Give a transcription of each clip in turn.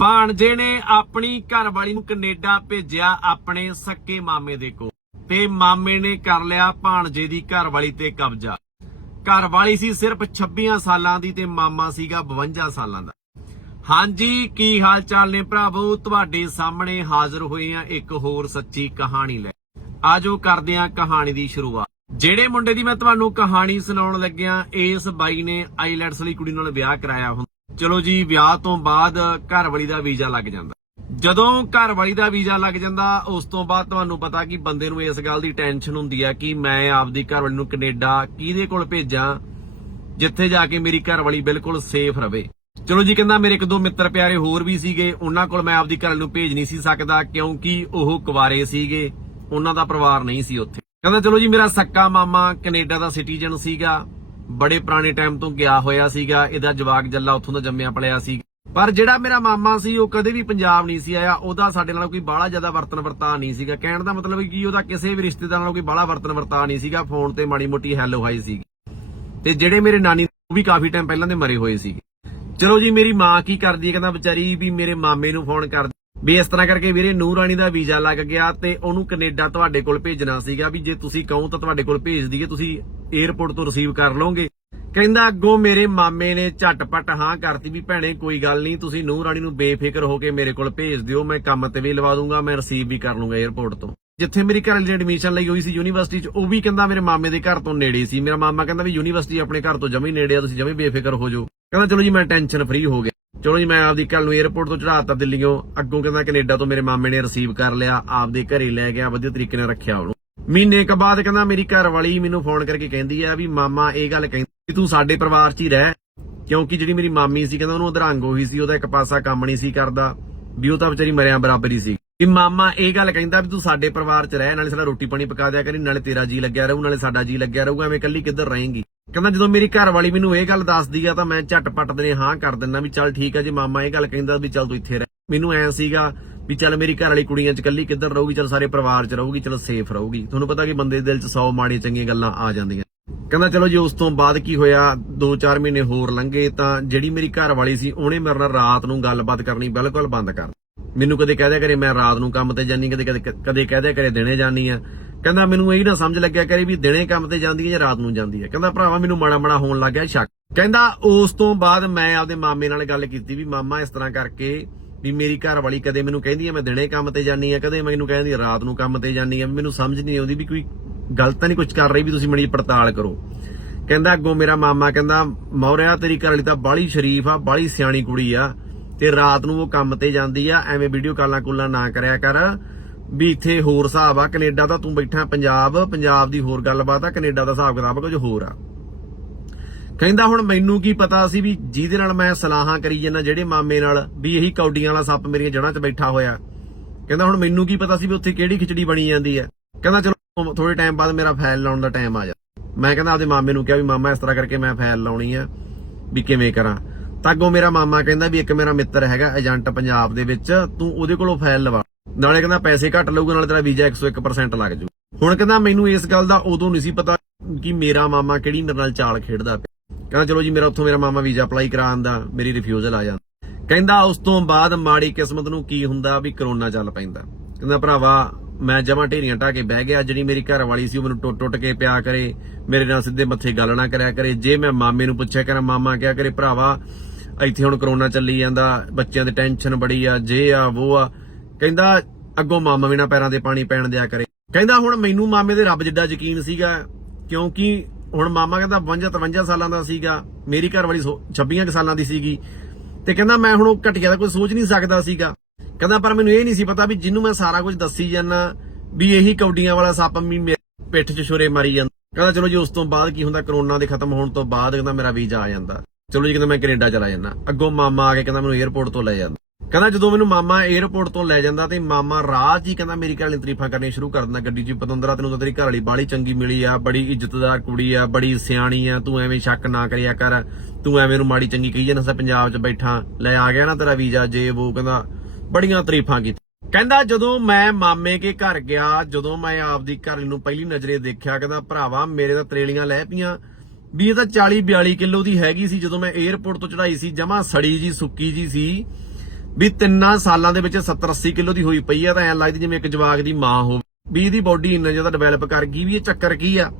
ਭਾਣਜੇ ਨੇ ਆਪਣੀ ਘਰਵਾਲੀ ਨੂੰ ਕੈਨੇਡਾ ਭੇਜਿਆ ਆਪਣੇ ਸੱਕੇ ਮਾਮੇ ਦੇ ਕੋਲ। ਤੇ ਮਾਮੇ ਨੇ ਕਰ ਲਿਆ ਭਾਣਜੇ ਦੀ ਘਰਵਾਲੀ ਤੇ ਕਬਜ਼ਾ। ਘਰਵਾਲੀ ਸੀ ਸਿਰਫ 26 ਸਾਲਾਂ ਦੀ ਤੇ ਮਾਮਾ ਸੀਗਾ 52 ਸਾਲਾਂ ਦਾ। ਹਾਂਜੀ, ਕੀ ਹਾਲ ਚਾਲ ਨੇ ਭਰਾਵੋ? ਤੁਹਾਡੇ ਸਾਹਮਣੇ ਹਾਜ਼ਰ ਹੋਏ ਆ ਇੱਕ ਹੋਰ ਸੱਚੀ ਕਹਾਣੀ ਲੈ। ਆਜੋ ਕਰਦੇ ਆ ਕਹਾਣੀ ਦੀ ਸ਼ੁਰੂਆਤ। ਜਿਹੜੇ ਮੁੰਡੇ ਦੀ ਮੈਂ ਤੁਹਾਨੂੰ ਕਹਾਣੀ ਸੁਣਾਉਣ ਲੱਗਿਆ, ਇਸ ਬਾਈ ਨੇ ਆਈਲੈਟਸ ਲਈ ਕੁੜੀ ਨਾਲ ਵਿਆਹ ਕਰਾਇਆ ਹੁੰਦਾ। ਚਲੋ ਜੀ, ਵਿਆਹ ਤੋਂ ਬਾਅਦ ਘਰਵਾਲੀ ਦਾ ਵੀਜ਼ਾ ਲੱਗ ਜਾਂਦਾ। ਜਦੋਂ ਘਰਵਾਲੀ ਦਾ ਵੀਜ਼ਾ ਲੱਗ ਜਾਂਦਾ, ਉਸ ਤੋਂ ਬਾਅਦ ਤੁਹਾਨੂੰ ਪਤਾ ਕਿ ਬੰਦੇ ਨੂੰ ਇਸ ਗੱਲ ਦੀ ਟੈਨਸ਼ਨ ਹੁੰਦੀ ਆ ਕਿ ਮੈਂ ਆਪਦੀ ਘਰਵਾਲੀ ਨੂੰ ਕੈਨੇਡਾ ਕਿਹਦੇ ਕੋਲ ਭੇਜਾਂ, ਜਿੱਥੇ ਜਾ ਕੇ ਮੇਰੀ ਘਰਵਾਲੀ ਬਿਲਕੁਲ ਸੇਫ ਰਵੇ। ਚਲੋ ਜੀ, ਕਹਿੰਦਾ ਮੇਰੇ ਇੱਕ ਦੋ ਮਿੱਤਰ ਪਿਆਰੇ ਹੋਰ ਵੀ ਸੀਗੇ, ਉਹਨਾਂ ਕੋਲ ਮੈਂ ਆਪਦੀ ਘਰਵਾਲੀ ਨੂੰ ਭੇਜ ਨਹੀਂ ਸੀ ਸਕਦਾ, ਕਿਉਂਕਿ ਉਹ ਕੁਵਾਰੇ ਸੀਗੇ, ਉਹਨਾਂ ਦਾ ਪਰਿਵਾਰ ਨਹੀਂ ਸੀ ਉੱਥੇ। ਕਹਿੰਦਾ, ਚਲੋ ਜੀ, ਮੇਰਾ ਸੱਕਾ ਮਾਮਾ ਕੈਨੇਡਾ ਦਾ ਸਿਟੀਜ਼ਨ ਸੀਗਾ। ਬੜੇ ਪੁਰਾਣੇ ਟਾਈਮ ਤੋਂ ਗਿਆ ਹੋਇਆ ਸੀਗਾ, ਇਹਦਾ ਜਵਾਕ ਜੱਲਾ ਉੱਥੋਂ ਦਾ ਜੰਮਿਆ ਪਲਿਆ ਸੀ। ਪਰ ਜਿਹੜਾ ਮੇਰਾ ਮਾਮਾ ਸੀ, ਉਹ ਕਦੇ ਵੀ ਪੰਜਾਬ ਨਹੀਂ ਸੀ ਆਇਆ, ਉਹਦਾ ਸਾਡੇ ਨਾਲ ਕੋਈ ਬਾਹਲਾ ਜ਼ਿਆਦਾ ਵਰਤਨ ਵਰਤਾ ਨਹੀਂ ਸੀਗਾ। ਕਹਿਣ ਦਾ ਮਤਲਬ ਕਿ ਉਹਦਾ ਕਿਸੇ ਵੀ ਰਿਸ਼ਤੇਦਾਰ ਨਾਲ ਕੋਈ ਬਾਹਲਾ ਵਰਤਨ ਵਰਤਾ ਨਹੀਂ ਸੀਗਾ ਫੋਨ ਤੇ ਮਾੜੀ ਮੋਟੀ ਹੈਲੋ ਹਾਈ ਸੀ। ਤੇ ਜਿਹੜੇ ਮੇਰੇ ਨਾਨੀ ਉਹ ਵੀ ਕਾਫੀ ਟਾਈਮ ਪਹਿਲਾਂ ਦੇ ਮਰੇ ਹੋਏ ਸੀ। ਚਲੋ ਜੀ, ਮੇਰੀ ਮਾਂ ਕੀ ਕਰਦੀ ਹੈ? ਕਹਿੰਦਾ, ਵਿਚਾਰੀ ਵੀ ਮੇਰੇ ਮਾਮੇ ਨੂੰ ਫੋਨ ਕਰਦੀ ਵੀ ਇਸ ਤਰ੍ਹਾਂ ਕਰਕੇ ਵੀਰੇ ਨੂਰ ਰਾਣੀ ਦਾ ਵੀਜ਼ਾ ਲੱਗ ਗਿਆ ਤੇ ਉਹਨੂੰ ਕੈਨੇਡਾ ਤੁਹਾਡੇ ਕੋਲ ਭੇਜਣਾ ਸੀਗਾ ਵੀ ਜੇ ਤੁਸੀਂ ਕਹੋ ਤਾਂ ਤੁਹਾਡੇ ਕੋਲ ਭੇਜ ਦਈਏ, ਤੁਸੀਂ 에ਅਰਪੋਰਟ ਤੋਂ ਰਿਸੀਵ ਕਰ ਲਓਗੇ। ਕਹਿੰਦਾ, ਅੱਗੋਂ ਮੇਰੇ ਮਾਮੇ ਨੇ ਝਟਪਟ ਹਾਂ ਕਰਤੀ ਵੀ ਭੈਣੇ, ਕੋਈ ਗੱਲ ਨਹੀਂ, ਤੁਸੀਂ ਨੂਰ ਰਾਣੀ ਨੂੰ ਬੇਫਿਕਰ ਹੋ ਕੇ ਮੇਰੇ ਕੋਲ ਭੇਜ ਦਿਓ, ਮੈਂ ਕੰਮ ਤੇ ਵੀ ਲਵਾ ਦੂੰਗਾ, ਮੈਂ ਰਿਸੀਵ ਵੀ ਕਰ ਲੂੰਗਾ 에ਅਰਪੋਰਟ ਤੋਂ। ਜਿੱਥੇ ਮੇਰੀ ਘਰ ਲਈ ਐਡਮਿਸ਼ਨ ਲਈ ਹੋਈ ਸੀ ਯੂਨੀਵਰਸਿਟੀ 'ਚ, ਉਹ ਵੀ ਕਹਿੰਦਾ ਮੇਰੇ ਮਾਮੇ ਦੇ ਘਰ ਤੋਂ ਨੇੜੇ ਸੀ। ਮੇਰਾ ਮਾਮਾ ਕਹਿੰਦਾ ਵੀ ਯੂਨੀਵਰਸਿਟੀ ਆਪਣੇ ਘਰ ਤੋਂ ਜਮੀ ਨੇੜੇ ਆ, ਤੁਸੀਂ ਜਮੀ ਬੇਫਿਕਰ ਹੋ ਜਾਓ। ਕਹਿੰਦਾ, ਚਲੋ ਜੀ, ਮੈਂ ਟੈਨਸ਼ਨ ਫ੍ਰੀ ਹੋ ਗਿਆ। ਚਲੋ ਜੀ, ਮੈਂ ਆਪਦੀ ਕੱਲ ਨੂੰ 에ਅਰਪੋਰਟ ਤੋਂ ਚੜਾਤਾ ਦਿੱਲੀੋਂ ਅੱਗੋਂ ਕਹਿੰਦਾ ਕੈਨੇਡਾ ਤੋਂ ਮੇਰੇ ਮਾਮੇ ਨੇ ਰਿਸੀਵ ਕਰ ਲਿਆ, ਆਪਦੇ ਘਰੇ ਲੈ ਗਿਆ, ਵਧੀਆ ਤਰੀਕੇ ਨਾਲ ਰੱਖਿਆ ਉਹਨੂੰ। ਮਹੀਨੇ ਕ ਬਾਅਦ ਕਹਿੰਦਾ ਮੇਰੀ ਘਰ ਵਾਲੀ ਮੈਨੂੰ ਫੋਨ ਕਰਕੇ ਕਹਿੰਦੀ ਆ ਵੀ, ਮਾਮਾ, ਇਹ ਗੱਲ ਕਹਿੰਦੀ ਵੀ ਤੂੰ ਸਾਡੇ ਪਰਿਵਾਰ 'ਚ ਹੀ ਰਹਿ। ਕਿਉਂਕਿ ਜਿਹੜੀ ਮੇਰੀ ਮਾਮੀ ਸੀ, ਕਹਿੰਦਾ ਉਹਨੂੰ ਅਧਰੰਗ ਹੋਈ ਸੀ, ਉਹਦਾ ਇੱਕ ਪਾਸਾ ਕੰਮ ਨਹੀਂ ਸੀ ਕਰਦਾ, ਵੀ ਉਹ ਤਾਂ ਵਿਚਾਰੀ ਮਰਿਆ ਬਰਾਬਰ ਹੀ ਸੀ। ਵੀ ਮਾਮਾ ਇਹ ਗੱਲ ਕਹਿੰਦਾ ਵੀ ਤੂੰ ਸਾਡੇ ਪਰਿਵਾਰ 'ਚ ਰਹਿ, ਨਾਲੇ ਸਾਡਾ ਰੋਟੀ ਪਾਣੀ ਪਕਾ ਦਿਆ ਕਰੀ, ਨਾਲੇ ਤੇਰਾ ਜੀ ਲੱਗਿਆ ਰਹੂ, ਨਾਲੇ ਸਾਡਾ ਜੀ ਲੱਗਿਆ ਰਹੂਗਾ ਐਵੇਂ ਇਕੱਲੀ ਕਿੱਧਰ ਰਹੇਂਗੀ? ਕਹਿੰਦਾ ਜਦੋਂ ਮੇਰੀ ਘਰ ਵਾਲੀ ਮੈਨੂੰ ਇਹ ਗੱਲ ਦੱਸਦੀ ਆ ਤਾਂ ਮੈਂ ਝਟਪਟ ਦੇ ਹਾਂ ਕਰ ਦਿੰਦਾ ਵੀ ਚੱਲ ਠੀਕ ਆ, ਜੇ ਮਾਮਾ ਇਹ ਗੱਲ ਕਹਿੰਦਾ ਵੀ ਚੱਲ ਤੂੰ ਇੱਥੇ ਰਹਿ। ਮੈਨੂੰ ਐ ਸੀਗਾ ਵੀ ਚੱਲ ਮੇਰੀ ਘਰ ਵਾਲੀ ਕੁੜੀਆਂ 'ਚ ਇਕੱਲੀ ਕਿੱਧਰ ਰਹੂਗੀ, ਚੱਲ ਸਾਰੇ ਪਰਿਵਾਰ 'ਚ ਰਹੂਗੀ, ਚੱਲ ਸੇਫ ਰਹੂਗੀ। ਤੁਹਾਨੂੰ ਪਤਾ ਕਿ ਬੰਦੇ ਦੇ ਦਿਲ 'ਚ 100 ਮਾੜੀਆਂ ਚੰਗੀਆਂ ਗੱਲਾਂ ਆ ਜਾਂਦੀਆਂ। ਕਹਿੰਦਾ ਚਲੋ ਜੀ, ਉਸ ਤੋਂ ਬਾਅਦ ਕੀ ਹੋਇਆ? 2-4 ਮਹੀਨੇ ਹੋਰ ਲੰਘੇ ਤਾਂ ਜਿਹੜੀ ਮੇਰੀ ਘਰ ਵਾਲੀ ਸੀ, ਉਹਨੇ ਮੇਰੇ ਨਾਲ ਰਾਤ ਨੂੰ ਗੱਲਬਾਤ ਕਰਨੀ ਬਿਲਕੁਲ ਬੰਦ ਕਰ ਮੈਨੂੰ ਕਦੇ ਕਹਿ ਕਰੇ, ਮੈਂ ਰਾਤ ਨੂੰ ਕੰਮ ਤੇ ਜਾਨੀ ਕਦੇ ਕਦੇ ਕਦੇ ਕਹਿ ਕਰੇ ਦਿਨੇ ਜਾਨੀ ਆ ਕਹਿੰਦਾ ਮੈਨੂੰ ਇਹ ਨਾ ਸਮਝ ਲੱਗਿਆ ਕਰੇ ਵੀ ਦਿਨੇ ਕੰਮ ਤੇ ਜਾਂਦੀ ਹੈ ਜਾਂ ਰਾਤ ਨੂੰ ਜਾਂਦੀ ਹੈ। ਕਹਿੰਦਾ ਭਰਾਵਾ ਮੈਨੂੰ ਮਾੜਾ ਮਾੜਾ ਹੋਣ ਲੱਗ ਗਿਆ, ਸ਼ੱਕ। ਕਹਿੰਦਾ ਉਸ ਤੋਂ ਬਾਅਦ ਮੈਂ ਆਪਦੇ ਮਾਮੇ ਨਾਲ ਗੱਲ ਕੀਤੀ ਵੀ ਮਾਮਾ ਇਸ ਤਰ੍ਹਾਂ ਕਰਕੇ ਵੀ ਮੇਰੀ ਘਰ ਵਾਲੀ ਕਦੇ ਮੈਨੂੰ ਕਹਿੰਦੀ ਹੈ, ਮੈਂ ਦਿਨੇ ਕੰਮ ਤੇ ਜਾਨੀ ਆ ਕਦੇ ਮੈਨੂੰ ਕਹਿੰਦੀ ਰਾਤ ਨੂੰ ਕੰਮ ਤੇ ਜਾਨੀ ਆ ਮੈਨੂੰ ਸਮਝ ਨਹੀਂ ਆਉਂਦੀ ਵੀ ਕੋਈ ਗਲਤ ਤਾਂ ਨਹੀਂ ਕੁਝ ਕਰ ਰਹੀ ਵੀ ਤੁਸੀਂ ਮੜੀ ਪੜਤਾਲ ਕਰੋ। ਕਹਿੰਦਾ ਅੱਗੋਂ ਮੇਰਾ ਮਾਮਾ ਕਹਿੰਦਾ, ਮੌਰਿਆ ਤੇਰੀ ਘਰ ਵਾਲੀ ਤਾਂ ਬਾਲੀ ਸ਼ਰੀਫ ਆ ਬਾਲੀ ਸਿਆਣੀ ਕੁੜੀ ਆ। ਤੇ ਰਾਤ ਨੂੰ ਉਹ ਕੰਮ ਤੇ ਜਾਂਦੀ ਆ, ਐਵੇਂ ਵੀਡੀਓ ਕਾਲਾਂ ਕੁੱਲਾਂ ਨਾ ਕਰਿਆ ਕਰ। ਵੀ ਇੱਥੇ ਹੋਰ ਹਿਸਾਬ ਆ, ਕੈਨੇਡਾ ਦਾ ਤੂੰ ਬੈਠਾ ਪੰਜਾਬ ਪੰਜਾਬ ਦੀ ਹੋਰ ਗੱਲਬਾਤ ਆ, ਕੈਨੇਡਾ ਦਾ ਹਿਸਾਬ ਕਿਤਾਬ ਕੁਝ ਹੋਰ ਆ। ਕਹਿੰਦਾ ਹੁਣ ਮੈਨੂੰ ਕੀ ਪਤਾ ਸੀ ਵੀ ਜਿਹਦੇ ਨਾਲ ਮੈਂ ਸਲਾਹਾਂ ਕਰੀ ਜਾਂਦਾ, ਜਿਹੜੇ ਮਾਮੇ ਨਾਲ ਵੀ ਇਹੀ ਕੌਡੀਆਂ ਵਾਲਾ ਸੱਪ ਮੇਰੀਆਂ ਜੜ੍ਹਾਂ 'ਚ ਬੈਠਾ ਹੋਇਆ। ਕਹਿੰਦਾ ਹੁਣ ਮੈਨੂੰ ਕੀ ਪਤਾ ਸੀ ਵੀ ਉੱਥੇ ਕਿਹੜੀ ਖਿਚੜੀ ਬਣੀ ਜਾਂਦੀ ਹੈ ਕਹਿੰਦਾ ਚਲੋ ਥੋੜੇ ਟਾਈਮ ਬਾਅਦ ਮੇਰਾ ਫਾਈਲ ਲਾਉਣ ਦਾ ਟਾਈਮ ਆ ਜਾ। ਮੈਂ ਕਹਿੰਦਾ ਆਪਦੇ ਮਾਮੇ ਨੂੰ ਕਿਹਾ ਵੀ ਮਾਮਾ ਇਸ ਤਰ੍ਹਾਂ ਕਰਕੇ ਮੈਂ ਫਾਈਲ ਲਾਉਣੀ ਆ, ਵੀ ਕਿਵੇਂ ਕਰਾਂ। ਤਾਂ ਅੱਗੋਂ ਮੇਰਾ ਮਾਮਾ ਕਹਿੰਦਾ ਵੀ ਇੱਕ ਮੇਰਾ ਮਿੱਤਰ ਹੈਗਾ, ਏਜੰਟ ਪੰਜਾਬ ਦੇ ਵਿੱਚ, ਤੂੰ ਉਹਦੇ ਕੋਲੋਂ ਫਾਈਲ ਲਵਾ। ਨਾਲੇ ਕਹਿੰਦਾ ਪੈਸੇ ਘੱਟ ਲਊਗਾ, ਨਾਲੇ ਤੇਰਾ ਵੀਜ਼ਾ 101% ਲੱਗ ਜੂ। ਹੁਣ ਕਹਿੰਦਾ ਮੈਨੂੰ ਇਸ ਗੱਲ ਦਾ ਉਦੋਂ ਨਹੀਂ ਸੀ ਪਤਾ ਕਿ ਮੇਰਾ ਮਾਮਾ ਕਿਹੜੀ ਮੇਰੇ ਨਾਲ ਚਾਲ ਖੇਡਦਾ ਕਹਿੰਦਾ ਚਲੋ ਜੀ, ਮੇਰਾ ਉੱਥੋਂ ਮੇਰਾ ਮਾਮਾ ਵੀਜ਼ਾ ਅਪਲਾਈ ਕਰਾਉਣ ਦਾ, ਮੇਰੀ ਰਿਫਿਊਜ਼ਲ ਆ ਜਾਂਦਾ। ਕਹਿੰਦਾ ਉਸ ਤੋਂ ਬਾਅਦ ਮਾੜੀ ਕਿਸਮਤ ਨੂੰ ਕੀ ਹੁੰਦਾ ਵੀ ਕਰੋਨਾ ਚੱਲ ਪੈਂਦਾ। ਕਹਿੰਦਾ ਭਰਾਵਾ, ਮੈਂ ਜਮਾ ਢੇਰੀਆਂ ਢਾ ਕੇ ਬਹਿ ਗਿਆ, ਜਿਹੜੀ ਮੇਰੀ ਘਰ ਵਾਲੀ ਸੀ ਉਹ ਮੈਨੂੰ ਟੁੱਟ ਟੁੱਟ ਕੇ ਪਿਆ ਕਰੇ, ਮੇਰੇ ਨਾਲ ਸਿੱਧੇ ਮੱਥੇ ਗੱਲ ਨਾ ਕਰਿਆ ਕਰੇ। ਜੇ ਮੈਂ ਮਾਮੇ ਨੂੰ ਪੁੱਛਿਆ ਕਰਾਂ, ਮਾਮਾ ਕਿਹਾ ਕਰੇ, ਭਰਾਵਾ ਇੱਥੇ ਹੁਣ ਕਰੋਨਾ ਚੱਲੀ ਜਾਂਦਾ, ਬੱਚਿਆਂ ਦੀ ਟੈਨਸ਼ਨ ਬੜੀ ਆ, ਜੇ ਆ ਉਹ ਆ। ਕਹਿੰਦਾ, ਅੱਗੋਂ ਮਾਮਾ ਵੀ ਨਾ ਪੈਰਾਂ ਦੇ ਪਾਣੀ ਪੈਣ ਦਿਆ ਕਰੇ। ਕਹਿੰਦਾ, ਹੁਣ ਮੈਨੂੰ ਮਾਮੇ ਦੇ ਰੱਬ ਜਿੱਡਾ ਯਕੀਨ ਸੀਗਾ, ਕਿਉਂਕਿ ਹੁਣ ਮਾਮਾ ਕਹਿੰਦਾ 52 53 ਸਾਲਾਂ ਦਾ ਸੀਗਾ, ਮੇਰੀ ਘਰ ਵਾਲੀ 26 ਕੁ ਸਾਲਾਂ ਦੀ ਸੀਗੀ। ਤੇ ਕਹਿੰਦਾ, ਮੈਂ ਹੁਣ ਉਹ ਘਟਿਆ ਦਾ ਕੋਈ ਸੋਚ ਨਹੀਂ ਸਕਦਾ ਸੀਗਾ। ਕਹਿੰਦਾ, ਪਰ ਮੈਨੂੰ ਇਹ ਨਹੀਂ ਸੀ ਪਤਾ ਵੀ ਜਿਹਨੂੰ ਮੈਂ ਸਾਰਾ ਕੁਝ ਦੱਸੀ ਜਾਂਦਾ, ਵੀ ਇਹੀ ਕੌਡੀਆਂ ਵਾਲਾ ਸੱਪ ਵੀ ਮੇਰੇ ਪਿੱਠ 'ਚ ਛੁਰੇ ਮਾਰੀ ਜਾਂਦਾ। ਕਹਿੰਦਾ, ਚਲੋ ਜੀ, ਉਸ ਤੋਂ ਬਾਅਦ ਕੀ ਹੁੰਦਾ? ਕਰੋਨਾ ਦੇ ਖਤਮ ਹੋਣ ਤੋਂ ਬਾਅਦ ਕਹਿੰਦਾ, ਮੇਰਾ ਵੀਜ਼ਾ ਆ ਜਾਂਦਾ। ਚਲੋ ਜੀ, ਕਹਿੰਦਾ ਮੈਂ ਕੈਨੇਡਾ ਚਲਾ ਜਾਂਦਾ। ਅੱਗੋਂ ਮਾਮਾ ਆ ਕੇ ਕਹਿੰਦਾ ਮੈਨੂੰ 에ਅਰਪੋਰਟ ਤੋਂ ਲੈ ਜਾਂਦਾ। ਕਹਿੰਦਾ ਜਦੋਂ ਮੈਨੂੰ ਮਾਮਾ 에ਅਰਪੋਰਟ ਤੋਂ ਲੈ ਜਾਂਦਾ ਤੇ ਮਾਮਾ ਰਾਹ 'ਚ ਹੀ ਕਹਿੰਦਾ ਮੇਰੀ ਘਰ ਵਾਲੀ ਤਾਰੀਫਾਂ ਕਰਨੀਆਂ ਸ਼ੁਰੂ ਕਰ ਦਿੰਦਾ ਗੱਡੀ 'ਚ, ਪਤੰਦਰਾ, ਤੈਨੂੰ ਤਾਂ ਤੇਰੀ ਘਰ ਵਾਲੀ ਬਾਲੀ ਚੰਗੀ ਮਿਲੀ ਆ, ਬੜੀ ਇੱਜ਼ਤਦਾਰ ਕੁੜੀ ਆ, ਬੜੀ ਸਿਆਣੀ ਆ, ਤੂੰ ਐਵੇਂ ਸ਼ੱਕ ਨਾ ਕਰਿਆ ਕਰ, ਤੂੰ ਐਵੇਂ ਨੂੰ ਮਾੜੀ ਚੰਗੀ ਕਹੀ ਜਾਂਦਾ, ਪੰਜਾਬ 'ਚ ਬੈਠਾ, ਲੈ ਆ ਗਿਆ ਨਾ ਤੇਰਾ ਵੀਜ਼ਾ, ਜੇ ਉਹ ਕਹਿੰਦਾ ਬੜੀਆਂ ਤਾਰੀਫਾਂ ਕੀਤੀ ਕਹਿੰਦਾ ਜਦੋਂ ਮੈਂ ਮਾਮੇ ਕੇ ਘਰ ਗਿਆ, ਜਦੋਂ ਮੈਂ ਆਪਦੀ ਘਰ ਨੂੰ ਪਹਿਲੀ ਨਜ਼ਰੇ ਦੇਖਿਆ, ਕਹਿੰਦਾ ਭਰਾਵਾ ਮੇਰੇ ਤਾਂ ਤਰੇਲੀਆਂ ਲੈ ਪੀਆਂ ਵੀ ਇਹ ਤਾਂ 40 42 ਕਿਲੋ ਦੀ ਹੈਗੀ ਸੀ ਜਦੋਂ ਮੈਂ 에ਅਰਪੋਰਟ ਤੋਂ ਚੜਾਈ ਸੀ, ਜਮਾ ਸੜੀ ਜੀ, ਸੁੱਕੀ ਜੀ ਸੀ। ਵੀ ਤਿੰਨਾਂ ਸਾਲਾਂ ਦੇ ਵਿੱਚ 70 80 ਕਿਲੋ ਦੀ ਹੋਈ ਪਈ ਆ, ਤਾਂ ਐਂ ਲੱਗਦੀ ਜਿਵੇਂ ਇੱਕ ਜਵਾਕ ਦੀ ਮਾਂ ਹੋਵੇ। ਵੀ ਇਹਦੀ ਬਾਡੀ ਇੰਨਾ ਜ਼ਿਆਦਾ ਡਿਵੈਲਪ ਕਰ ਗਈ, ਵੀ ਇਹ ਚੱਕਰ ਕੀ ਆ?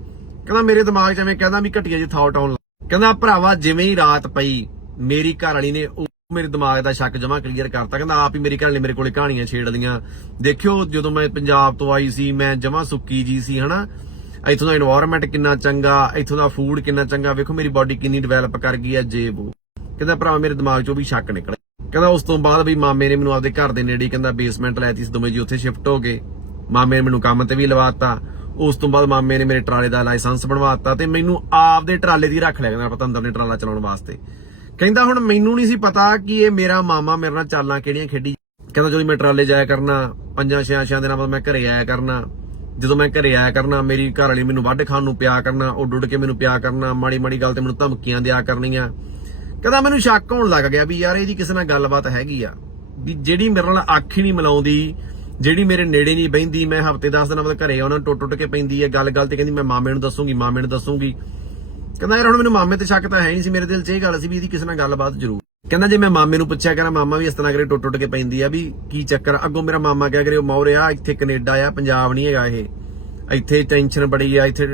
ਕਹਿੰਦਾ ਮੇਰੇ ਦਿਮਾਗ 'ਚ ਐਵੇਂ ਕਹਿੰਦਾ ਵੀ ਘਟੀਆ ਜੀ ਥਾਟ ਆਉਣ ਕਹਿੰਦਾ ਭਰਾਵਾ ਜਿਵੇਂ ਹੀ ਰਾਤ ਪਈ, ਮੇਰੀ ਘਰ ਵਾਲੀ ਨੇ ਉਹ ਮੇਰੇ ਦਿਮਾਗ ਦਾ ਸ਼ੱਕ ਜਮਾ ਕਲੀਅਰ ਕਰਤਾ। ਕਹਿੰਦਾ ਆਪ ਹੀ ਮੇਰੀ ਘਰ ਵਾਲੀ ਮੇਰੇ ਕੋਲੇ ਕਹਾਣੀਆਂ ਛੇੜਦੀਆਂ। ਦੇਖਿਓ ਜਦੋਂ ਮੈਂ ਪੰਜਾਬ ਤੋਂ ਆਈ ਸੀ, ਮੈਂ ਜਮਾ ਸੁੱਕੀ ਜੀ ਸੀ, ਹਨਾ? ਇੱਥੋਂ ਦਾ এনवायरमेंट ਕਿੰਨਾ ਚੰਗਾ, ਇੱਥੋਂ ਦਾ ਫੂਡ ਕਿੰਨਾ ਚੰਗਾ, ਵੇਖੋ ਮੇਰੀ ਬਾਡੀ ਕਿੰਨੀ ਡਿਵੈਲਪ ਕਰ ਗਈ ਹੈ ਜੇ ਉਹ। ਕਹਿੰਦਾ ਭਰਾ, ਮੇਰੇ ਦਿਮਾਗ 'ਚੋਂ ਵੀ ਸ਼ੱਕ ਨਿਕਲਿਆ। ਕਹਿੰਦਾ ਉਸ ਤੋਂ ਬਾਅਦ ਵੀ ਮਾਮੇ ਨੇ ਮੈਨੂੰ ਆਪਦੇ ਘਰ ਦੇ ਨੇੜੇ ਕਹਿੰਦਾ ਬੇਸਮੈਂਟ ਲੈਤੀ ਸੀ, ਦੋਵੇਂ ਜੀ ਉੱਥੇ ਸ਼ਿਫਟ ਹੋ ਗਏ। ਮਾਮੇ ਨੇ ਮੈਨੂੰ ਕੰਮ ਤੇ ਵੀ ਲਵਾਤਾ ਉਸ ਤੋਂ ਬਾਅਦ ਮਾਮੇ ਨੇ ਮੇਰੇ ਟਰਾਲੇ ਦਾ ਲਾਇਸੈਂਸ ਬਣਵਾਤਾ ਤੇ ਮੈਨੂੰ ਆਪ ਦੇ ਟਰਾਲੇ ਦੀ ਰੱਖ ਲਿਆ, ਕਹਿੰਦਾ ਅੰਦਰ ਨੇ ਟਰਾਲਾ ਚਲਾਉਣ ਵਾਸਤੇ। ਕਹਿੰਦਾ ਹੁਣ ਮੈਨੂੰ ਨਹੀਂ ਸੀ ਪਤਾ ਕਿ ਇਹ ਮੇਰਾ ਮਾਮਾ ਮੇਰੇ ਨਾਲ ਚਾਲਾਂ ਕਿਹੜੀਆਂ ਖੇਡੀ ਕਹਿੰਦਾ ਜਦੋਂ ਮੈਂ ਟਰਾਲੇ ਜਾਇਆ ਕਰਨਾ, ਪੰਜਾਂ ਛਿਆਂ ਛਿਆਂ ਦਿਨਾਂ ਬਾਅਦ ਮੈਂ ਘਰੇ ਆਇਆ ਕਰਨਾ ਜਦੋਂ ਮੈਂ ਘਰੇ ਆਇਆ ਕਰਨਾ, ਮੇਰੀ ਘਰ ਵਾਲੀ ਮੈਨੂੰ ਵੱਢ ਖਾਣ ਨੂੰ ਪਿਆ ਕਰਨਾ, ਉਹ ਡੁੱਡ ਕੇ ਮੈਨੂੰ ਪਿਆ ਕਰਨਾ, ਮਾੜੀ ਮਾੜੀ ਗੱਲ ਤੇ ਮੈਨੂੰ ਧਮਕੀਆਂ ਦਿਆ ਕਰਨੀਆਂ। ਕਹਿੰਦਾ ਮੈਨੂੰ ਸ਼ੱਕ ਹੋਣ ਲੱਗ ਗਿਆ ਵੀ ਯਾਰ ਇਹਦੀ ਕਿਸੇ ਨਾਲ ਗੱਲਬਾਤ ਹੈਗੀ ਆ। ਵੀ ਜਿਹੜੀ ਮੇਰੇ ਨਾਲ ਅੱਖ ਹੀ ਨਹੀਂ ਮਿਲਾਉਂਦੀ, ਜਿਹੜੀ ਮੇਰੇ ਨੇੜੇ ਨਹੀਂ ਬਹਿੰਦੀ, ਮੈਂ ਹਫ਼ਤੇ 10 ਦਿਨਾਂ ਬਾਅਦ ਘਰੇ ਆਉਣਾ, ਟੁੱਟ ਟੁੱਟ ਕੇ ਪੈਂਦੀ ਹੈ ਗੱਲ ਗੱਲ ਤੇ ਕਹਿੰਦੀ ਮੈਂ ਮਾਮੇ ਨੂੰ ਦੱਸੂਗੀ, ਮਾਮੇ ਨੂੰ ਦੱਸੂਗੀ। ਕਹਿੰਦਾ ਯਾਰ ਹੁਣ ਮੈਨੂੰ ਮਾਮੇ ਤੇ ਸ਼ੱਕ ਤਾਂ ਹੈ ਨਹੀਂ ਸੀ, ਮੇਰੇ ਦਿਲ 'ਚ ਇਹ ਗੱਲ ਸੀ ਵੀ ਇਹਦੀ ਕਿਸੇ ਨਾਲ ਗੱਲਬਾਤ ਜ਼ਰੂਰ ਕਹਿੰਦਾ ਜੇ ਮੈਂ ਮਾਮੇ ਨੂੰ ਪੁੱਛਿਆ, ਕਹਿੰਦਾ ਮਾਮਾ ਵੀ ਇਸ ਤਰ੍ਹਾਂ ਕਰੇ ਟੁੱਟ ਟੁੱਟ ਕੇ ਪੈਂਦੀ ਆ ਵੀ ਕੀ ਚੱਕਰ ਅੱਗੋਂ ਮੇਰਾ ਮਾਮਾ ਕਿਹਾ ਕਰੇ, ਉਹ ਮੌਰਿਆ ਇੱਥੇ ਕੈਨੇਡਾ ਆ, ਪੰਜਾਬ ਨਹੀਂ ਹੈਗਾ ਇਹ। ਇੱਥੇ ਟੈਨਸ਼ਨ ਬੜੀ ਆ, ਇੱਥੇ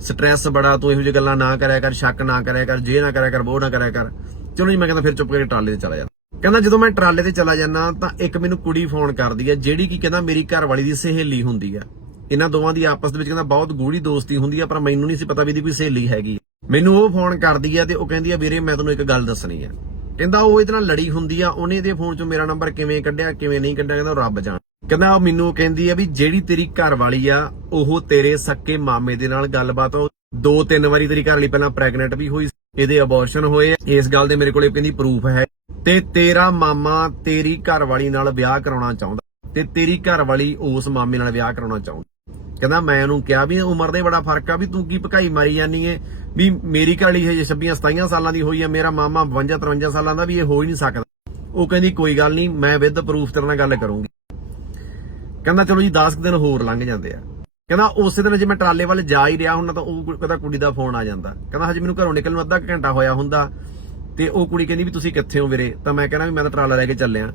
ਸਟ੍ਰੈਸ ਬੜਾ, ਤੂੰ ਇਹੋ ਜਿਹੀ ਗੱਲਾਂ ਨਾ ਕਰਿਆ ਕਰ, ਸ਼ੱਕ ਨਾ ਕਰਿਆ ਕਰ, ਜੇ ਨਾ ਕਰਿਆ ਕਰ ਉਹ ਨਾ ਕਰਿਆ ਕਰ। ਚਲੋ ਜੀ, ਮੈਂ ਕਹਿੰਦਾ ਫਿਰ ਚੁੱਪ ਕਰਕੇ ਟਰਾਲੇ ਤੇ ਚਲਾ ਜਾਂਦਾ। ਕਹਿੰਦਾ ਜਦੋਂ ਮੈਂ ਟਰਾਲੇ ਤੇ ਚਲਾ ਜਾਂਦਾ, ਤਾਂ ਇੱਕ ਮੈਨੂੰ ਕੁੜੀ ਫੋਨ ਕਰਦੀ ਆ, ਜਿਹੜੀ ਕੀ ਕਹਿੰਦਾ ਮੇਰੀ ਘਰ ਵਾਲੀ ਦੀ ਸਹੇਲੀ ਹੁੰਦੀ ਆ। ਇਹਨਾਂ ਦੋਵਾਂ ਦੀ ਆਪਸ ਦੇ ਵਿੱਚ ਕਹਿੰਦਾ ਬਹੁਤ ਗੂੜੀ ਦੋਸਤੀ ਹੁੰਦੀ ਆ, ਪਰ ਮੈਨੂੰ ਨਹੀਂ ਸੀ ਪਤਾ ਵੀ ਇਹਦੀ ਕੋਈ ਸਹੇਲੀ ਹੈਗੀ। ਮੈਨੂੰ ਉਹ ਫੋਨ ਕਰਦੀ ਆ ਤੇ ਉਹ ਕਹਿੰਦੀ ਆ, ਵੀਰੇ, ਮੈਂ ਤੈਨੂੰ ਇੱਕ ਗੱਲ ਦੱਸਣੀ ਆ। ਕਹਿੰਦਾ ਉਹ ਇਹਦੇ ਨਾਲ ਲੜੀ ਹੁੰਦੀ ਆ, ਉਹਨੇ ਇਹਦੇ ਫੋਨ 'ਚੋਂ ਮੇਰਾ ਨੰਬਰ ਕਿਵੇਂ ਕੱਢਿਆ, ਕਿਵੇਂ ਨਹੀਂ ਕੱਢਿਆ, ਕਹਿੰਦਾ ਉਹ ਰੱਬ ਜਾਣ ਕਹਿੰਦਾ ਉਹ ਮੈਨੂੰ ਕਹਿੰਦੀ ਆ ਵੀ ਜਿਹੜੀ ਤੇਰੀ ਘਰ ਵਾਲੀ ਆ, ਉਹ ਤੇਰੇ ਸੱਕੇ ਮਾਮੇ ਦੇ ਨਾਲ ਗੱਲਬਾਤ ਉਹ ਦੋ ਤਿੰਨ ਵਾਰੀ ਤੇਰੀ ਘਰ ਵਾਲੀ ਪਹਿਲਾਂ ਪ੍ਰੈਗਨੈਂਟ ਵੀ ਹੋਈ ਇਹਦੇ ਅਬੋਰਸ਼ਨ ਹੋਏ ਇਸ ਗੱਲ ਦੇ ਮੇਰੇ ਕੋਲੇ ਕਹਿੰਦੀ ਪ੍ਰੂਫ ਹੈ। ਤੇ ਤੇਰਾ ਮਾਮਾ ਤੇਰੀ ਘਰ ਵਾਲੀ ਨਾਲ ਵਿਆਹ ਕਰਾਉਣਾ ਚਾਹੁੰਦਾ, ਤੇ ਤੇਰੀ ਘਰ ਵਾਲੀ ਉਸ ਮਾਮੇ ਨਾਲ ਵਿਆਹ ਕਰਾਉਣਾ ਚਾਹੁੰਦੀ। ਕਹਿੰਦਾ ਮੈਂ ਉਹਨੂੰ ਕਿਹਾ ਵੀ ਉਮਰ ਦੇ ਬੜਾ ਫ਼ਰਕ ਆ ਵੀ ਤੂੰ ਕੀ ਭਕਾਈ ਮਾਰੀ ਜਾਨੀ ਏ? ਵੀ ਮੇਰੀ ਘਰ ਵਾਲੀ ਹਜੇ 26 27 ਸਾਲਾਂ ਦੀ ਹੋਈ ਆ, ਮੇਰਾ ਮਾਮਾ 52 53 ਸਾਲਾਂ ਦਾ ਵੀ ਇਹ ਹੋ ਹੀ ਨਹੀਂ ਸਕਦਾ। ਉਹ ਕਹਿੰਦੀ ਕੋਈ ਗੱਲ ਨਹੀਂ, ਮੈਂ ਵਿਦ ਪ੍ਰੂਫ ਤੇਰੇ ਨਾਲ ਗੱਲ ਕਰੂੰਗੀ। ਕਹਿੰਦਾ ਚਲੋ ਜੀ 10 ਦਿਨ ਹੋਰ ਲੰਘ ਜਾਂਦੇ ਆ। ਕਹਿੰਦਾ ਉਸੇ ਦਿਨ ਜੇ ਮੈਂ ਟਰਾਲੇ ਵੱਲ ਜਾ ਹੀ ਰਿਹਾ ਹੁੰਦਾ ਤਾਂ ਉਹ ਕਹਿੰਦਾ ਕੁੜੀ ਦਾ ਫੋਨ ਆ ਜਾਂਦਾ। ਕਹਿੰਦਾ ਹਜੇ ਮੈਨੂੰ ਘਰੋਂ ਨਿਕਲਣ ਨੂੰ ਅੱਧਾ ਕੁ ਘੰਟਾ ਹੋਇਆ ਹੁੰਦਾ ਤੇ ਉਹ ਕੁੜੀ ਕਹਿੰਦੀ ਵੀ ਤੁਸੀਂ ਕਿੱਥੇ ਹੋ ਵੀਰੇ? ਤਾਂ ਮੈਂ ਕਹਿੰਦਾ ਵੀ ਮੈਂ ਤਾਂ ਟਰਾਲਾ ਲੈ ਕੇ ਚੱਲਿਆ।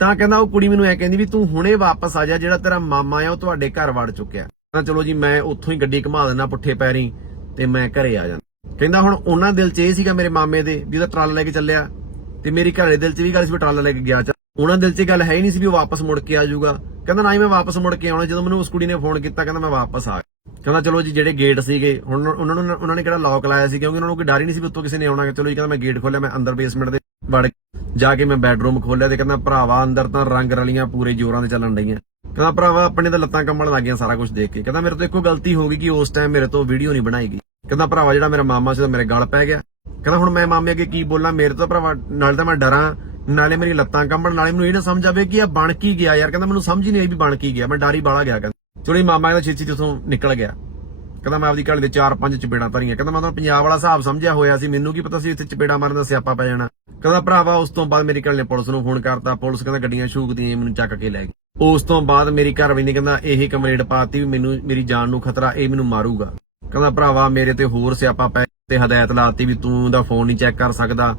ਤਾਂ ਕਹਿੰਦਾ ਉਹ ਕੁੜੀ ਮੈਨੂੰ ਐ ਕਹਿੰਦੀ ਵੀ ਤੂੰ ਹੁਣੇ ਵਾਪਸ ਆ ਜਾ, ਜਿਹੜਾ ਤੇਰਾ ਮਾਮਾ ਆ, ਉਹ ਤੁਹਾਡੇ ਘਰ ਵੜ ਚੁੱਕਿਆ। ਕਹਿੰਦਾ, ਚਲੋ ਜੀ, ਮੈਂ ਉੱਥੋਂ ਹੀ ਗੱਡੀ ਘੁਮਾ ਦਿੰਦਾ ਪੁੱਠੇ ਪੈਰੀ ਤੇ ਮੈਂ ਘਰੇ ਆ ਜਾਂਦਾ। ਕਹਿੰਦਾ, ਹੁਣ ਉਹਨਾਂ ਦਿਲ 'ਚ ਇਹ ਸੀਗਾ ਮੇਰੇ ਮਾਮੇ ਦੇ ਵੀ ਉਹਦਾ ਟਰਾਲਾ ਲੈ ਕੇ ਚੱਲਿਆ ਤੇ ਮੇਰੀ ਘਰ ਦਿਲ 'ਚ ਵੀ ਗੱਲ ਸੀ ਵੀ ਟਰਾਲਾ ਲੈ ਕੇ ਗਿਆ ਚਾ ਉਹਨਾਂ ਦਿਲ 'ਚ ਗੱਲ ਹੈ ਹੀ ਨਹੀਂ ਸੀ ਵੀ ਉਹ ਵਾਪਸ ਮੁੜ ਕੇ ਆ ਜਾਊਗਾ। ਕਹਿੰਦਾ, ਨਾ ਹੀ ਮੈਂ ਵਾਪਸ ਮੁੜ ਕੇ ਆਉਣਾ। ਜਦੋਂ ਮੈਨੂੰ ਉਸ ਕੁੜੀ ਨੇ ਫੋਨ ਕੀਤਾ, ਕਹਿੰਦਾ, ਮੈਂ ਵਾਪਸ ਆ ਕਹਿੰਦਾ, ਚਲੋ ਜੀ, ਜਿਹੜੇ ਗੇਟ ਸੀਗੇ, ਹੁਣ ਉਹਨਾਂ ਨੂੰ, ਉਹਨਾਂ ਨੇ ਕਿਹੜਾ ਲੌਕ ਲਾਇਆ ਸੀ? ਕਿਉਂਕਿ ਉਹਨਾਂ ਨੂੰ ਕੋਈ ਡਰ ਹੀ ਨਹੀਂ ਸੀ ਵੀ ਉੱਤੋਂ ਕਿਸੇ ਨੇ ਆਉਣਾ ਚਲੋ ਜੀ, ਕਹਿੰਦਾ, ਮੈਂ ਗੇਟ ਖੋਲਿਆ ਮੈਂ ਅੰਦਰ ਬੇਸਮੈਂਟ ਦੇ ਵੜ ਜਾ ਕੇ ਮੈਂ ਬੈੱਡਰੂਮ ਖੋਲਿਆ ਤੇ ਕਹਿੰਦਾ, ਭਰਾਵਾ, ਅੰਦਰ ਤਾਂ ਰੰਗ ਰਲੀਆਂ ਪੂਰੇ ਜ਼ੋਰਾਂ ਦੇ ਚੱਲਣ ਡਈਆਂ। ਕਹਿੰਦਾ, ਭਰਾਵਾ, ਆਪਣੇ ਤਾਂ ਲੱਤਾਂ ਕੰਬਣ ਲੱਗ ਗਈਆਂ ਸਾਰਾ ਕੁਝ ਦੇਖ ਕੇ। ਕਹਿੰਦਾ, ਮੇਰੇ ਤੋਂ ਇੱਕੋ ਗਲਤੀ ਹੋ ਗਈ ਕਿ ਉਸ ਟਾਈਮ ਮੇਰੇ ਤੋਂ ਵੀਡੀਓ ਨਹੀਂ ਬਣਾਈ ਗਈ। ਕਹਿੰਦਾ, ਭਰਾਵਾ, ਜਿਹੜਾ ਮੇਰਾ ਮਾਮਾ ਸੀ ਉਹ ਮੇਰੇ ਗਲ ਪੈ ਗਿਆ। ਕਹਿੰਦਾ, ਹੁਣ ਮੈਂ ਮਾਮੇ ਅੱਗੇ ਕੀ ਬੋਲਾਂ, ਮੇਰੇ ਤੋਂ ਭਰਾਵਾ, ਨਾਲੇ ਤਾਂ ਮੈਂ ਡਰਾਂ। ਨਾਲੇ ਮੇਰੀ ਲੱਤਾਂ ਕੰਬਣ, ਨਾਲੇ ਮੈਨੂੰ ਇਹ ਨਾ ਸਮਝ ਆਵੇ ਕਿ ਇਹ ਬਣ ਕੀ ਗਿਆ ਯਾਰ। ਕਹਿੰਦਾ, ਮੈਨੂੰ ਸਮਝ ਹੀ ਨਹੀਂ ਆਈ ਵੀ ਬਣ ਕੀ ਗਿਆ। ਮੈਂ ਡਾਰੀ ਬਾਲਾ ਗਿਆ ਕਹਿੰਦਾ। ਚਲੋ ਜੀ, ਮਾਮਾ ਕਹਿੰਦਾ ਛੇਤੀ ਜਿੱਥੋਂ ਨਿਕਲ ਗਿਆ। ਕਹਿੰਦਾ, ਮੈਂ ਆਪਦੀ ਘਰ ਦੇ ਚਾਰ ਪੰਜ ਚਪੇੜਾਂ ਧਰੀਆਂ। ਕਹਿੰਦਾ, ਮੈਂ ਤਾਂ ਪੰਜਾਬ ਵਾਲਾ ਹਿਸਾਬ ਸਮਝਿਆ ਹੋਇਆ ਸੀ। ਮੈਨੂੰ ਕੀ ਪਤਾ ਸੀ ਇੱਥੇ ਚਪੇੜਾਂ ਮਾਰਨ ਦਾ ਸਿਆਪਾ ਪੈ ਜਾਣਾ। ਕਹਿੰਦਾ, ਭਰਾਵਾ, ਉਸ ਤੋਂ ਬਾਅਦ ਮੇਰੀ ਘਰ ਨੇ ਪੁਲਿਸ ਨੂੰ ਫੋਨ ਕਰਤਾ। ਪੁਲਿਸ ਕਹਿੰਦਾ, ਗੱਡੀਆਂ ਸ਼ੂਕਦੀਆਂ ਮੈਨੂੰ ਚੱਕ ਕੇ ਲੈ ਗਈ। ਉਸ ਤੋਂ ਬਾਅਦ ਮੇਰੀ ਘਰ ਵਾਲੀ ਨੇ ਕਹਿੰਦਾ, ਇਹ ਕੰਪਲੇਂਟ ਪਾਤੀ ਵੀ ਮੈਨੂੰ, ਮੇਰੀ ਜਾਨ ਨੂੰ ਖਤਰਾ, ਇਹ ਮੈਨੂੰ ਮਾਰੂਗਾ। ਕਹਿੰਦਾ, ਭਰਾਵਾ, ਮੇਰੇ ਤੇ ਹੋਰ ਸਿਆਪਾ ਪੈ ਤੇ ਹਦਾਇਤ ਲਾਤੀ ਵੀ ਤੂੰ ਉਹਦਾ ਫੋਨ ਨਹੀਂ ਚੈੱਕ ਕਰ ਸਕਦਾ।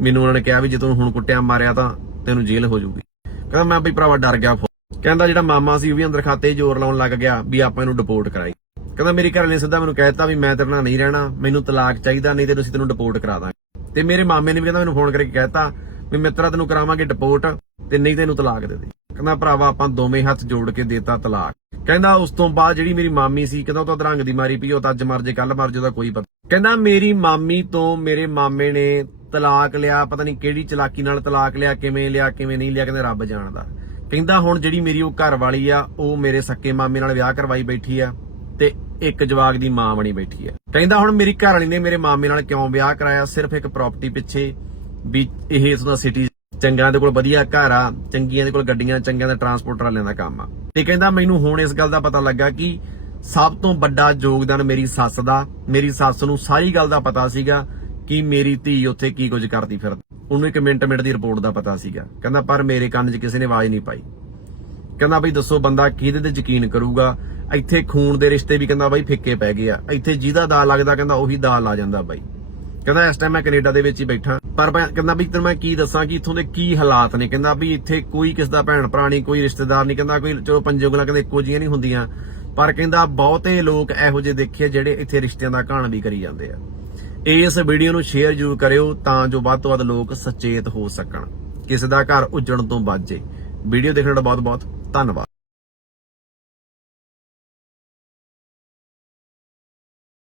ਮੈਨੂੰ ਉਹਨਾਂ ਨੇ ਕਿਹਾ ਵੀ ਜੇ ਤੂੰ ਹੁਣ ਕੁੱਟਿਆ, ਮਾਰਿਆ ਤਾਂ ਤੈਨੂੰ ਜੇਲ੍ਹ ਹੋ ਜਾਊਗੀ। ਕਹਿੰਦਾ, ਮੈਂ ਬਈ ਭਰਾਵਾ ਡਰ ਗਿਆ ਕਹਿੰਦਾ, ਜਿਹੜਾ ਮਾਮਾ ਸੀ, ਉਹ ਵੀ ਅੰਦਰ ਖਾਤੇ ਜ਼ੋਰ ਲਾਉਣ ਲੱਗ ਗਿਆ ਵੀ ਆਪਾਂ ਇਹਨੂੰ ਡਿਪੋਰਟ ਕਰਾਈ। ਕਹਿੰਦਾ, ਮੇਰੀ ਘਰ ਨੇ ਸਿੱਧਾ ਮੈਨੂੰ ਕਹਿ ਦਿੱਤਾ ਵੀ ਮੈਂ ਤੇਰੇ ਨਾਲ ਨਹੀਂ ਰਹਿਣਾ, ਮੈਨੂੰ ਤਲਾਕ ਚਾਹੀਦਾ, ਨਹੀਂ ਤੇ ਅਸੀਂ ਤੈਨੂੰ ਡਿਪੋਰਟ ਕਰਾ ਦਾਂਗੇ। ਤੇ ਮੇਰੇ ਮਾਮੇ ਨੇ ਵੀ ਕਹਿੰਦਾ ਮੈਨੂੰ ਫੋਨ ਕਰਕੇ ਕਹਿਤਾ ਵੀ ਮਿੱਤਰਾ ਤੈਨੂੰ ਕਰਾਵਾਂਗੇ ਡਿਪੋਰਟ ਤੇ ਨਹੀਂ ਤੈਨੂੰ ਤਲਾਕ ਦੇ ਦੇ। ਕਹਿੰਦਾ ਭਰਾਵਾ ਆਪਾਂ ਦੋਵੇਂ ਹੱਥ ਜੋੜ ਕੇ ਦੇਤਾ ਤਲਾਕ। ਕਹਿੰਦਾ ਉਸ ਤੋਂ ਬਾਅਦ ਜਿਹੜੀ ਮੇਰੀ ਮਾਮੀ ਸੀ, ਕਹਿੰਦਾ ਉਹ ਤਾਂ ਦਰੰਗ ਦੀ ਮਾਰੀ ਪਈ ਉਹ ਤਾਂ ਅੱਜ ਮਰ ਜੇ ਕੱਲ ਮਰ ਜੇ, ਉਹਦਾ ਕੋਈ ਪਤਾ। ਕਹਿੰਦਾ ਮੇਰੀ ਮਾਮੀ ਤੋਂ ਮੇਰੇ ਮਾਮੇ ਨੇ ਤਲਾਕ ਲਿਆ, ਪਤਾ ਨਹੀਂ ਕਿਹੜੀ ਚਲਾਕੀ ਨਾਲ ਤਲਾਕ ਲਿਆ, ਕਿਵੇਂ ਲਿਆ, ਕਿਵੇਂ ਨਹੀਂ ਲਿਆ, ਕਹਿੰਦੇ ਰੱਬ ਜਾਣਦਾ। ਕਹਿੰਦਾ ਹੁਣ ਜਿਹੜੀ ਮੇਰੀ ਉਹ ਘਰ ਵਾਲੀ ਆ, ਉਹ ਮੇਰੇ ਸੱਕੇ ਮਾਮੇ ਨਾਲ ਵਿਆਹ ਕਰਵਾਈ ਬੈਠੀ ਆ ਤੇ ਇੱਕ ਜਵਾਗ ਦੀ ਮਾਂ ਬਣੀ ਬੈਠੀ ਆ ਕਹਿੰਦਾ ਹੁਣ ਮੇਰੀ ਘਰ ਵਾਲੀ ਨੇ ਮੇਰੇ ਮਾਮੇ ਨਾਲ ਕਿਉਂ ਵਿਆਹ ਕਰਾਇਆ? ਸਿਰਫ ਇੱਕ ਪ੍ਰਾਪਰਟੀ ਪਿੱਛੇ ਵੀ ਇਹ ਇਸ ਦਾ ਸਿਟੀ ਚੰਗਿਆਂ ਦੇ ਕੋਲ ਵਧੀਆ ਘਰ ਆ, ਚੰਗੀਆਂ ਦੇ ਕੋਲ ਗੱਡੀਆਂ, ਚੰਗਿਆਂ ਦਾ ਟਰਾਂਸਪੋਰਟ ਵਾਲਿਆਂ ਦਾ ਕੰਮ ਆ। ਤੇ ਕਹਿੰਦਾ ਮੈਨੂੰ ਹੁਣ ਇਸ ਗੱਲ ਦਾ ਪਤਾ ਲੱਗਾ ਕਿ ਸਭ ਤੋਂ ਵੱਡਾ ਯੋਗਦਾਨ ਮੇਰੀ ਸੱਸ ਦਾ, ਮੇਰੀ ਸੱਸ ਨੂੰ ਸਾਰੀ ਗੱਲ ਦਾ ਪਤਾ ਸੀਗਾ ਕਿ ਮੇਰੀ ਧੀ ਉੱਥੇ ਕੀ ਕੁਝ ਕਰਦੀ ਫਿਰਦੀ। ਉਹਨੂੰ ਇੱਕ ਮਿੰਟ ਮਿੰਟ ਦੀ ਰਿਪੋਰਟ ਦਾ ਪਤਾ ਸੀਗਾ। ਕਹਿੰਦਾ ਪਰ ਮੇਰੇ ਕੰਨ 'ਚ ਕਿਸੇ ਨੇ ਆਵਾਜ਼ ਨਹੀਂ ਪਾਈ। ਕਹਿੰਦਾ ਬਈ ਦੱਸੋ ਬੰਦਾ ਕਿਹਦੇ ਤੇ ਯਕੀਨ ਕਰੂਗਾ? ਇੱਥੇ ਖੂਨ ਦੇ ਰਿਸ਼ਤੇ ਵੀ ਕਹਿੰਦਾ ਬਾਈ ਫਿੱਕੇ ਪੈ ਗਏ ਆ। ਇੱਥੇ ਜਿਹਦਾ ਦਾ ਲੱਗਦਾ ਕਹਿੰਦਾ ਉਹੀ ਦਾ ਲਾ ਜਾਂਦਾ ਬਾਈ। ਕਹਿੰਦਾ ਇਸ ਟਾਈਮ ਮੈਂ ਕੈਨੇਡਾ ਦੇ ਵਿੱਚ ਹੀ ਬੈਠਾ। ਪਰ ਕਹਿੰਦਾ ਵੀ ਤੈਨੂੰ ਮੈਂ ਕੀ ਦੱਸਾਂ ਕਿ ਇੱਥੋਂ ਦੇ ਕੀ ਹਾਲਾਤ ਨੇ। ਕਹਿੰਦਾ ਵੀ ਇੱਥੇ ਕੋਈ ਕਿਸ ਦਾ ਭੈਣ ਭਰਾ ਨਹੀਂ, ਕੋਈ ਰਿਸ਼ਤੇਦਾਰ ਨਹੀਂ। ਕਹਿੰਦਾ ਕੋਈ ਚਲੋ ਪੰਜੇ ਉਂਗਲਾਂ ਕਹਿੰਦੇ ਇੱਕੋ ਜੀਆਂ ਨਹੀਂ ਹੁੰਦੀਆਂ। ਪਰ ਕਹਿੰਦਾ ਬਹੁਤੇ ਲੋਕ ਇਹੋ ਜਿਹੇ ਦੇਖੇ ਜਿਹੜੇ ਇੱਥੇ ਰਿਸ਼ਤਿਆਂ ਦਾ ਘਾਣ ਵੀ ਕਰੀ ਜਾਂਦੇ ਆ। ਇਸ ਵੀਡੀਓ ਨੂੰ ਸ਼ੇਅਰ ਜ਼ਰੂਰ ਕਰਿਓ ਤਾਂ ਜੋ ਵੱਧ ਤੋਂ ਵੱਧ ਲੋਕ ਸੁਚੇਤ ਹੋ ਸਕਣ। ਕਿਸੇ ਦਾ ਘਰ ਉਜੜਨ ਤੋਂ ਬਚ ਵੀਡੀਓ ਦੇਖਣ ਦਾ ਬਹੁਤ ਬਹੁਤ ਧੰਨਵਾਦ।